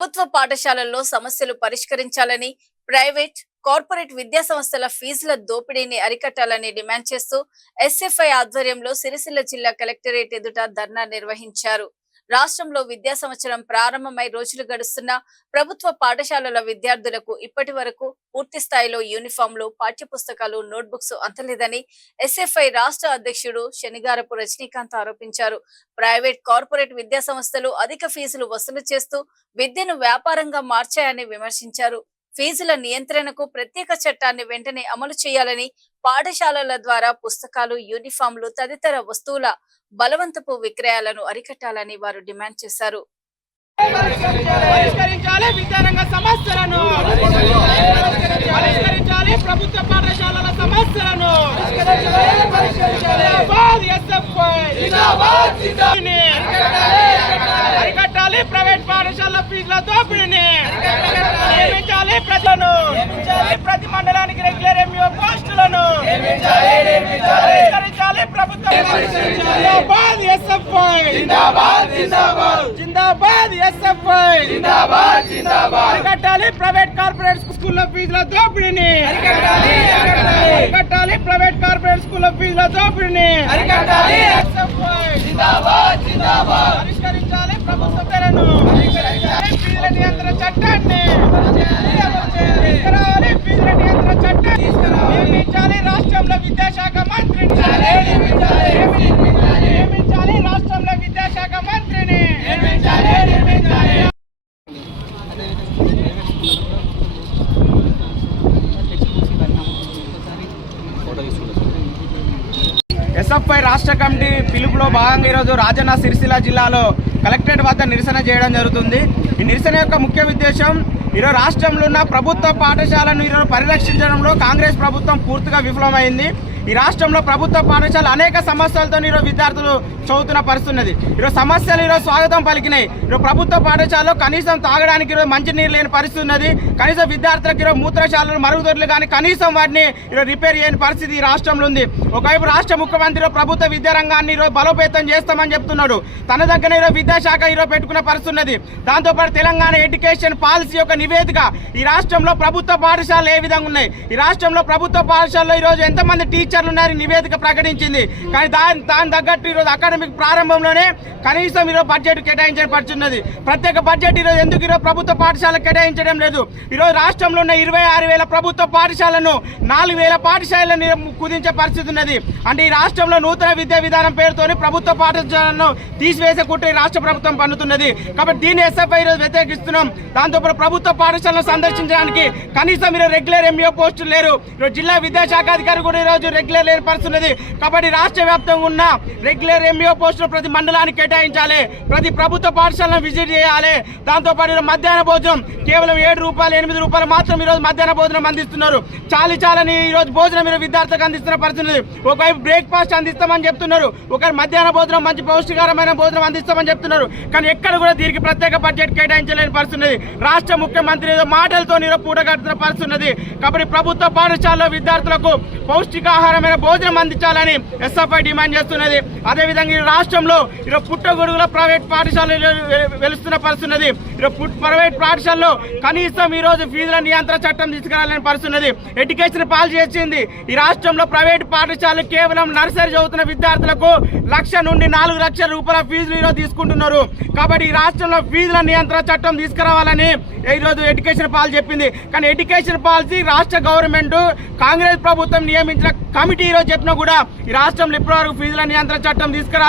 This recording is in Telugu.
ప్రభుత్వ పాఠశాలల్లో సమస్యలు పరిష్కరించాలని, ప్రైవేట్, కార్పొరేట్ విద్యా సంస్థల ఫీజుల దోపిడీని అరికట్టాలని డిమాండ్ చేస్తూ ఎస్ఎఫ్ఐ ఆధ్వర్యంలో సిరిసిల్ల జిల్లా కలెక్టరేట్ ఎదుట ధర్నా నిర్వహించారు. రాష్ట్రంలో విద్యా సంవత్సరం ప్రారంభమై రోజులు గడుస్తున్నా ప్రభుత్వ పాఠశాలల విద్యార్థులకు ఇప్పటి వరకు పూర్తి స్థాయిలో యూనిఫామ్లు, పాఠ్యపుస్తకాలు, నోట్బుక్స్ అందలేదని ఎస్ఎఫ్ఐ రాష్ట్ర అధ్యక్షుడు శనిగారపు రజనీకాంత్ ఆరోపించారు. ప్రైవేట్, కార్పొరేట్ విద్యా సంస్థలు అధిక ఫీజులు వసూలు చేస్తూ విద్యను వ్యాపారంగా మార్చాయని విమర్శించారు. ఫీజుల నియంత్రణకు ప్రత్యేక చట్టాన్ని వెంటనే అమలు చేయాలని, పాఠశాలల ద్వారా పుస్తకాలు, యూనిఫామ్లు తదితర వస్తువుల బలవంతపు విక్రయాలను అరికట్టాలని వారు డిమాండ్ చేశారు. ప్రభుత్వ పాఠశాలల సమస్యలను అరికట్టాలి. ప్రైవేట్ పాఠశాలల ఫీజుల దోపిడీని నియమించాలి. ప్రజలను ప్రతి మండలానికి రెగ్యులర్ ఎంఈఓ పోస్టులను పరిష్కరించాలి. ప్రభుత్వం జిందాబాద్ ఎస్ఎఫ్ఐ, జిందాబాద్ ఎస్ఎఫ్ఐ, అరికట్టాలి. ప్రైవేట్ కార్పొరేట్ స్కూళ్ళ ఫీజుల దోపిడీని అరికట్టాలి. ప్రైవేట్ కార్పొరేట్ స్కూళ్ళ ఫీజుల దోపిడీని పరిష్కరించాలి. ప్రభుత్వ ధరను ఫీజుల నియంత్రణ చట్టాన్ని తీసుకురావాలి. ఫీజుల నియంత్రణ చట్టాన్ని నియమించాలి. రాష్ట్రంలో విద్యాశాఖ మంత్రిని నియమించాలి. రాష్ట్రంలో విద్యాశాఖ మంత్రిని ఎస్ఎఫ్ఐ రాష్ట్ర కమిటీ పిలుపులో భాగంగా ఈరోజు రాజన్న సిరిసిల్ల జిల్లాలో కలెక్టరేట్ వద్ద నిరసన చేయడం జరుగుతుంది. ఈ నిరసన యొక్క ముఖ్య ఉద్దేశం, ఈరోజు రాష్ట్రంలో ఉన్న ప్రభుత్వ పాఠశాలను ఈరోజు పరిరక్షించడంలో కాంగ్రెస్ ప్రభుత్వం పూర్తిగా విఫలమైంది. ఈ రాష్ట్రంలో ప్రభుత్వ పాఠశాల అనేక సమస్యలతో ఈరోజు విద్యార్థులు చదువుతున్న పరిస్థితున్నది. ఈరోజు సమస్యలు ఈరోజు స్వాగతం పలికినాయి. ఈరోజు ప్రభుత్వ పాఠశాలలో కనీసం తాగడానికి ఈరోజు మంచినీరు లేని పరిస్థితి ఉన్నది. కనీసం విద్యార్థులకు ఈరోజు మూత్రశాలలు, మరుగుదొడ్లు కానీ కనీసం వాటిని ఈరోజు రిపేర్ చేయని పరిస్థితి ఈ రాష్ట్రంలో ఉంది. ఒకవైపు రాష్ట్ర ముఖ్యమంత్రి ప్రభుత్వ విద్యా రంగాన్ని ఈరోజు బలోపేతం చేస్తామని చెప్తున్నాడు. తన దగ్గర ఈరోజు విద్యాశాఖ ఈరోజు పెట్టుకున్న పరిస్థితి ఉన్నది. దాంతోపాటు తెలంగాణ ఎడ్యుకేషన్ పాలసీ యొక్క నివేదిక ఈ రాష్ట్రంలో ప్రభుత్వ పాఠశాలలు ఏ విధంగా ఉన్నాయి, ఈ రాష్ట్రంలో ప్రభుత్వ పాఠశాలలో ఈరోజు ఎంతమంది టీచర్లు ఉన్నారని నివేదిక ప్రకటించింది. కానీ దాని తగ్గట్టు ఈరోజు అకాడమిక్ ప్రారంభంలోనే కనీసం ఈరోజు బడ్జెట్ కేటాయించడం పడుతున్నది. ప్రత్యేక బడ్జెట్ ఈరోజు ఎందుకు ఈరోజు ప్రభుత్వ పాఠశాలకు కేటాయించడం లేదు? ఈరోజు రాష్ట్రంలో ఉన్న 26,000 ప్రభుత్వ పాఠశాలను 4,000 పాఠశాలను కుదించే పరిస్థితి ఉన్నది. అంటే ఈ రాష్ట్రంలో నూతన విద్యా విధానం పేరుతోని ప్రభుత్వ పాఠశాలను తీసివేసే కుట్ర రాష్ట్ర ప్రభుత్వం పన్నుతున్నది. కాబట్టి దీన్ని ఎస్ఎఫ్ఐ ఈరోజు వ్యతిరేకిస్తున్నాం. దాంతోపాటు ప్రభుత్వ పాఠశాలను సందర్శించడానికి కనీసం ఈరోజు రెగ్యులర్ ఎంఈఓ పోస్టులు లేరు. ఈరోజు జిల్లా విద్యాశాఖ అధికారి కూడా ఈరోజు రెగ్యులర్ లేని పరిస్థితి ఉన్నది. కాబట్టి రాష్ట్ర వ్యాప్తంగా ఉన్న రెగ్యులర్ ఎంఈఓ పోస్టులు ప్రతి మండలానికి కేటాయించాలి. ప్రతి ప్రభుత్వ పాఠశాలను విజిట్ చేయాలి. దాంతోపాటు మధ్యాహ్న భోజనం కేవలం 7 రూపాయలు, 8 రూపాయలు మాత్రం ఈరోజు మధ్యాహ్న భోజనం అందిస్తున్నారు. చాలని ఈరోజు భోజనం ఈరోజు విద్యార్థులకు అందిస్తున్న పరిస్థితి. ఒకవైపు బ్రేక్ఫాస్ట్ అందిస్తామని చెప్తున్నారు, ఒకరు మధ్యాహ్న భోజనం మంచి పౌష్టికరమైన భోజనం అందిస్తామని చెప్తున్నారు. కానీ ఎక్కడ కూడా దీనికి ప్రత్యేక బడ్జెట్ కేటాయించలేని పరిస్థితి. రాష్ట్ర ముఖ్యమంత్రి ఏదో మాటలతో ఈరోజు పూటగడుతున్న పరిస్థితి. కాబట్టి ప్రభుత్వ పాఠశాలలో విద్యార్థులకు పౌష్టికాహారమైన భోజనం అందించాలని ఎస్ఎఫ్ఐ డిమాండ్ చేస్తున్నది. అదేవిధంగా ఈ రాష్ట్రంలో ఈరోజు పుట్టగొడుగుల ప్రైవేట్ పాఠశాలలు వెలుస్తున్న పరిస్థితి. ఈరోజు ప్రైవేట్ పాఠశాలలో కనీసం ఈరోజు ఫీజుల నియంత్రణ చట్టం తీసుకురాలని పరిస్థితి. ఎడ్యుకేషన్ పాలసీ చేసింది. ఈ రాష్ట్రంలో ప్రైవేట్ పాఠశాలలు కేవలం నర్సరీ చదువుతున్న విద్యార్థులకు 1,00,000 నుండి 4 లక్షల రూపాయల ఫీజులు ఈరోజు తీసుకుంటున్నారు. కాబట్టి ఈ రాష్ట్రంలో ఫీజుల నియంత్రణ చట్టం తీసుకురావాలని ఈరోజు ఎడ్యుకేషన్ పాలసీ చెప్పింది. కానీ ఎడ్యుకేషన్ పాలసీ రాష్ట్ర గవర్నమెంట్ కాంగ్రెస్ ప్రభుత్వం నియమించిన కమిటీ ఈరోజు చెప్పినా కూడా ఈ రాష్ట్రంలో ఇప్పటివరకు ఫీజుల నియంత్రణ చట్టం తీసుకురాలేదు.